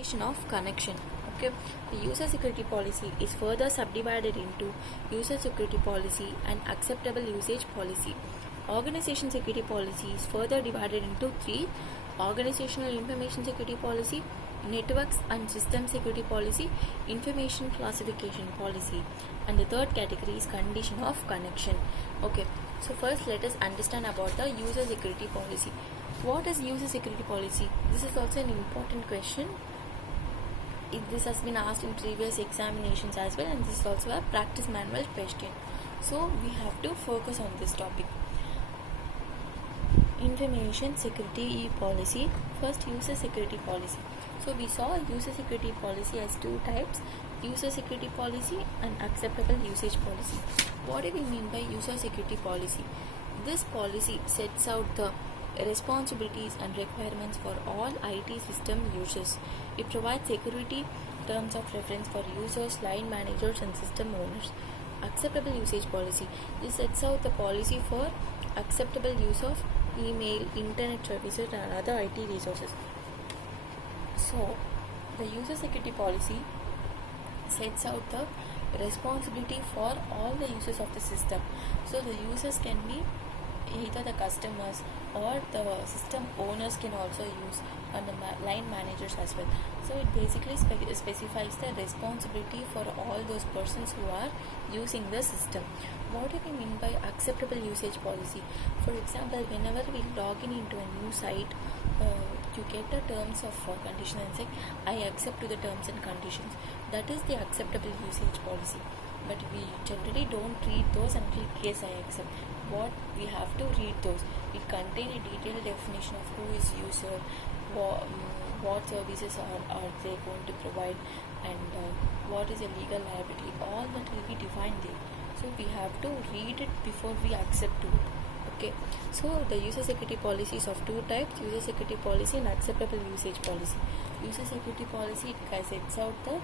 Condition of connection. Okay, the user security policy is further subdivided into user security policy and acceptable usage policy. Organization security policy is further divided into three: organizational information security policy, networks and system security policy, information classification policy, and the third category is condition of connection. Okay, so first let us understand about the user security policy. What is user security policy? This is also an important question. This has been asked in previous examinations as well, and this is also a practice manual question. So we have to focus on this topic. Information security policy. First, user security policy. So we saw user security policy as two types: user security policy and acceptable usage policy. What do we mean by user security policy? This policy sets out the responsibilities and requirements for all IT system users. It provides security terms of reference for users, line managers, and system owners. Acceptable usage policy. This sets out the policy for acceptable use of email, internet services, and other IT resources. So, the user security policy sets out the responsibility for all the users of the system. So, the users can be either the customers or the system owners can also use, and the line managers as well. So it basically specifies the responsibility for all those persons who are using the system. What do we mean by acceptable usage policy? For example, whenever we log in into a new site, you get the terms of condition and say, I accept to the terms and conditions. That is the acceptable usage policy. But we generally don't read those and click yes, I accept. What we have to read those. It contain a detailed definition of who is user, what services are they going to provide, and what is a legal liability. All that will be defined there. So we have to read it before we accept to it. Okay. So the user security policy is of two types: user security policy and acceptable usage policy. User security policy, it sets out the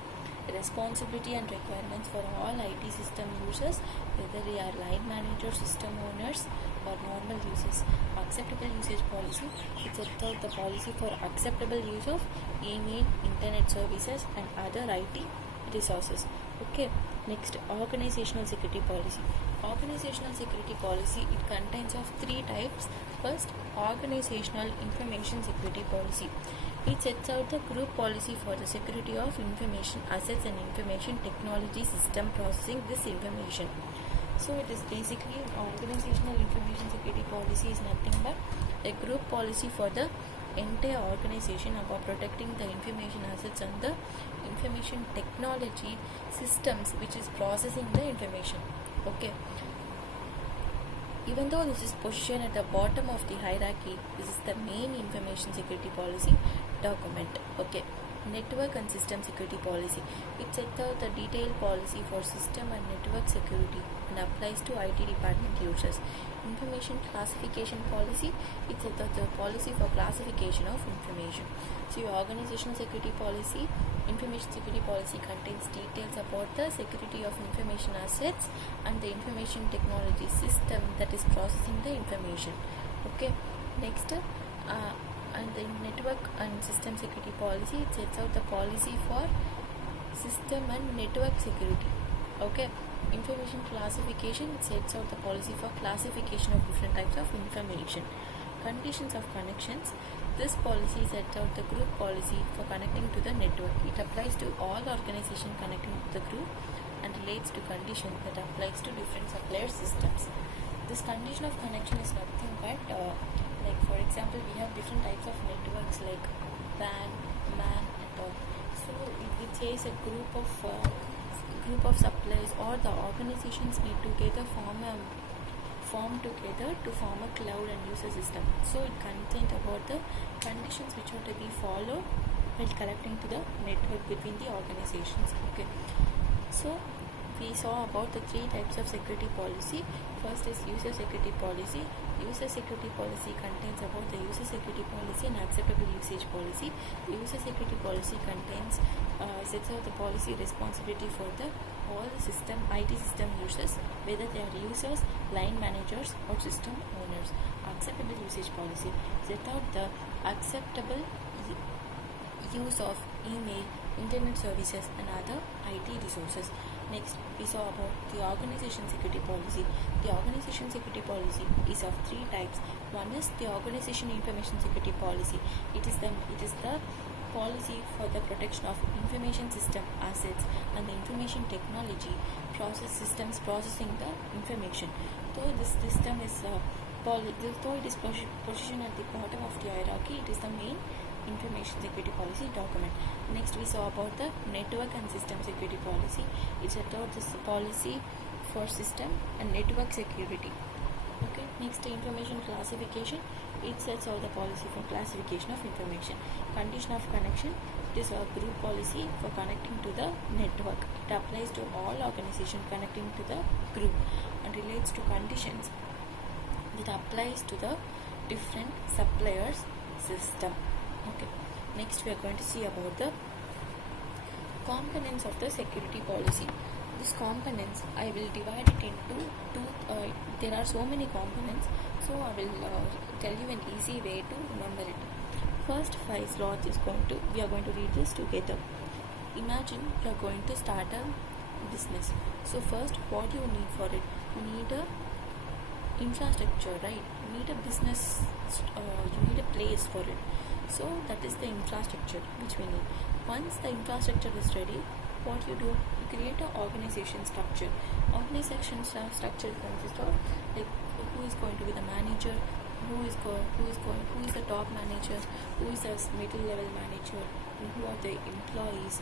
responsibility and requirements for all IT system users, whether they are line managers, system owners, or normal users. Acceptable usage policy, it sets out the policy for acceptable use of email, internet services, and other IT resources. Okay. Next, organizational security policy. Organizational security policy, it contains of three types. First, organizational information security policy. It sets out the group policy for the security of information assets and information technology system processing this information. So it is basically organizational information security policy is nothing but a group policy for the entire organization about protecting the information assets and the information technology systems which is processing the information. Okay. Even though this is positioned at the bottom of the hierarchy, this is the main information security policy document. Okay. Network and system security policy. It sets out the detailed policy for system and network security and applies to IT department users. Information classification policy. It sets out the policy for classification of information. So your organizational security policy, information security policy contains details about the security of information assets and the information technology system that is processing the information. Okay. Next, and the network and system security policy, it sets out the policy for system and network security. Okay. Information classification, it sets out the policy for classification of different types of information. Conditions of connections. This policy sets out the group policy for connecting to the network. It applies to all organizations connecting to the group and relates to conditions that applies to different supplier systems. This condition of connection is nothing but like for example, we have different types of networks like WAN, MAN, and all. So it says a group of suppliers or the organizations need together form together to form a cloud and user system. So it contains about the conditions which are to be followed while connecting to the network between the organizations. Okay. So we saw about the three types of security policy. First is user security policy. User security policy contains about the user security policy and acceptable usage policy. User security policy contains sets out the policy responsibility for the all the system IT system users, whether they are users, line managers, or system owners. Acceptable usage policy sets out the acceptable use of email, internet services and other IT resources. Next, we saw about the organization security policy. The organization security policy is of three types. One is the organization information security policy. It is the policy for the protection of information system assets and the information technology systems processing the information. Though this system is though it is positioned at the bottom of the hierarchy, it is the main information security policy document. Next, we saw about the network and system security policy. It set out this policy for system and network security. Okay. Next, information classification. It sets out the policy for classification of information. Condition of connection. It is a group policy for connecting to the network. It applies to all organizations connecting to the group and relates to conditions that applies to the different suppliers system. Okay. Next, we are going to see about the components of the security policy. These components, I will divide it into two. There are so many components, so I will tell you an easy way to remember it. First, 5 slots is we are going to read this together. Imagine you are going to start a business. So first, what you need for it? You need a infrastructure, right? You need a business. You need a place for it. So that is the infrastructure which we need. Once the infrastructure is ready, what you do? You create an organization structure. Organization structure consists of like who is going to be the manager, who is the top manager, who is the middle level manager, and who are the employees.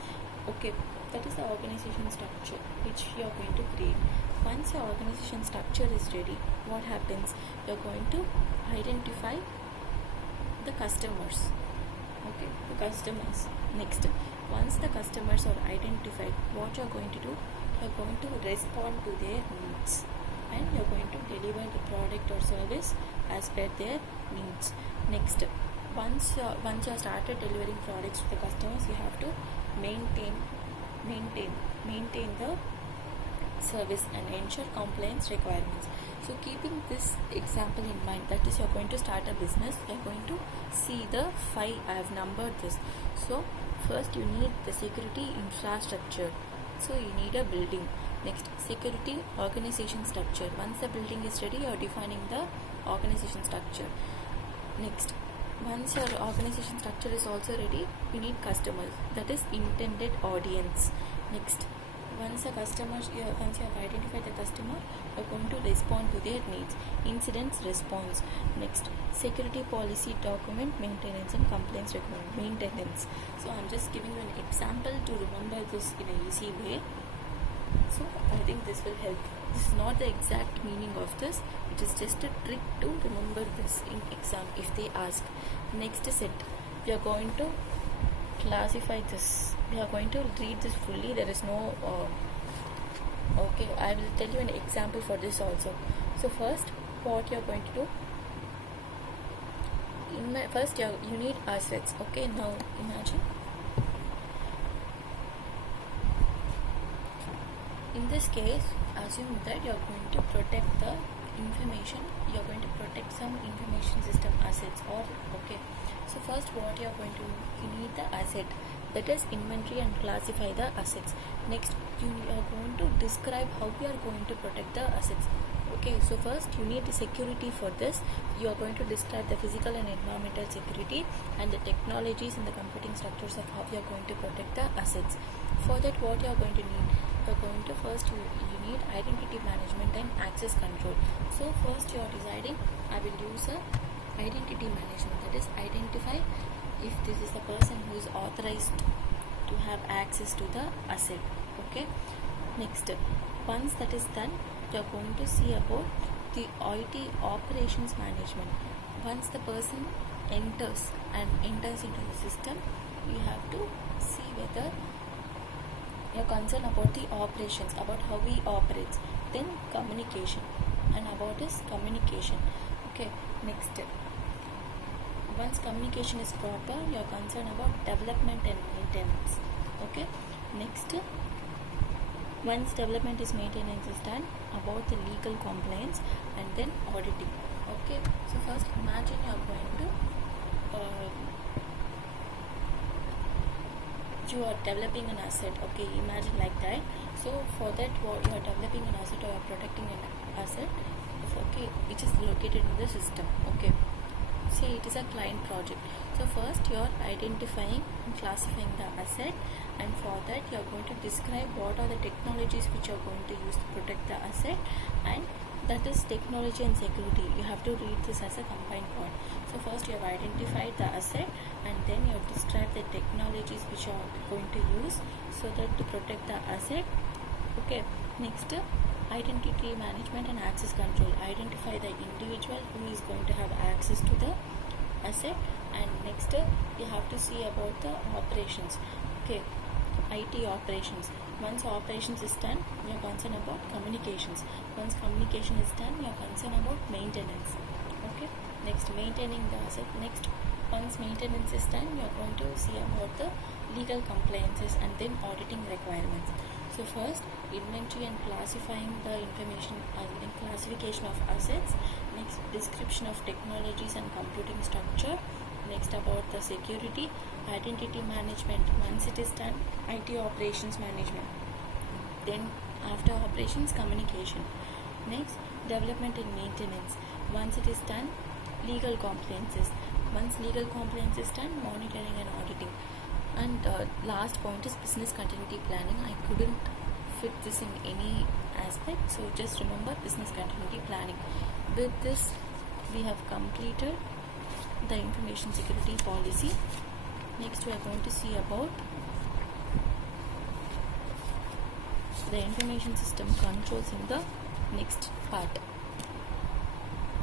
Okay, that is the organization structure which you are going to create. Once your organization structure is ready, what happens? You are going to identify the customers. Okay, the customers. Next, once the customers are identified, what you are going to do? You are going to respond to their needs and you are going to deliver the product or service as per their needs. Next, once you have started delivering products to the customers, you have to maintain the service and ensure compliance requirements. So keeping this example in mind, that is, you are going to start a business, you are going to see the 5. I have numbered this. So first you need the security infrastructure. So you need a building. Next, security organization structure. Once the building is ready, you are defining the organization structure. Next, once your organization structure is also ready, you need customers. That is intended audience. Next, once you have identified the customer, you are going to respond to their needs. Incidents response. Next, security policy document maintenance and compliance requirement. Maintenance. So I am just giving you an example to remember this in an easy way. So I think this will help. This is not the exact meaning of this. It is just a trick to remember this in exam if they ask. Next set. We are going to classify this. We are going to read this fully. There is no okay, I will tell you an example for this also. So first, what you are going to do? First you need assets. Okay, now imagine. In this case, assume that you are going to protect the information. You are going to protect some information system assets. Or okay. So first, what you are going to do? You need the asset. That is inventory and classify the assets. Next, you are going to describe how you are going to protect the assets. Okay, so first you need the security for this. You are going to describe the physical and environmental security and the technologies and the computing structures of how you are going to protect the assets. For that, what you are going to need? You are going to first you need identity management and access control. So first you are deciding, I will use a identity management. That is, identify if this is the person who is authorized to have access to the asset. Okay. Next, once that is done, you are going to see about the IT operations management. Once the person enters into the system, you have to see whether you are concerned about the operations, about how he operates. Then communication, and about his communication. Okay. Next, once communication is proper, you are concerned about development and maintenance. Okay. Next, once development is maintenance is done, about the legal compliance and then auditing. Okay. So first imagine you are going to you are developing an asset. Okay, imagine like that. So for that, you are developing an asset or you are protecting an asset, okay, which is located in the system. Okay, say it is a client project. So first you are identifying and classifying the asset, and for that you are going to describe what are the technologies which you are going to use to protect the asset, and that is technology and security. You have to read this as a combined point. So first you have identified the asset, and then you have described the technologies which you are going to use so that to protect the asset. Okay, next, identity management and access control. Identify the individual who is going to have access to the asset, and next you have to see about the operations. Okay, IT operations. Once operations is done, you are concerned about communications. Once communication is done, you are concerned about maintenance. Okay, next, maintaining the asset. Next, once maintenance is done, you are going to see about the legal compliances and then auditing requirements. So first, inventory and classifying the information and classification of assets. Next, description of technologies and computing structure. Next, about the security, identity management. Once it is done, IT operations management. Then after operations, communication. Next, development and maintenance. Once it is done, legal compliances. Once legal compliance is done, monitoring and auditing. And last point is business continuity planning. I couldn't fit this in any aspect, so just remember business continuity planning. With this, we have completed the information security policy. Next, we are going to see about the information system controls in the next part.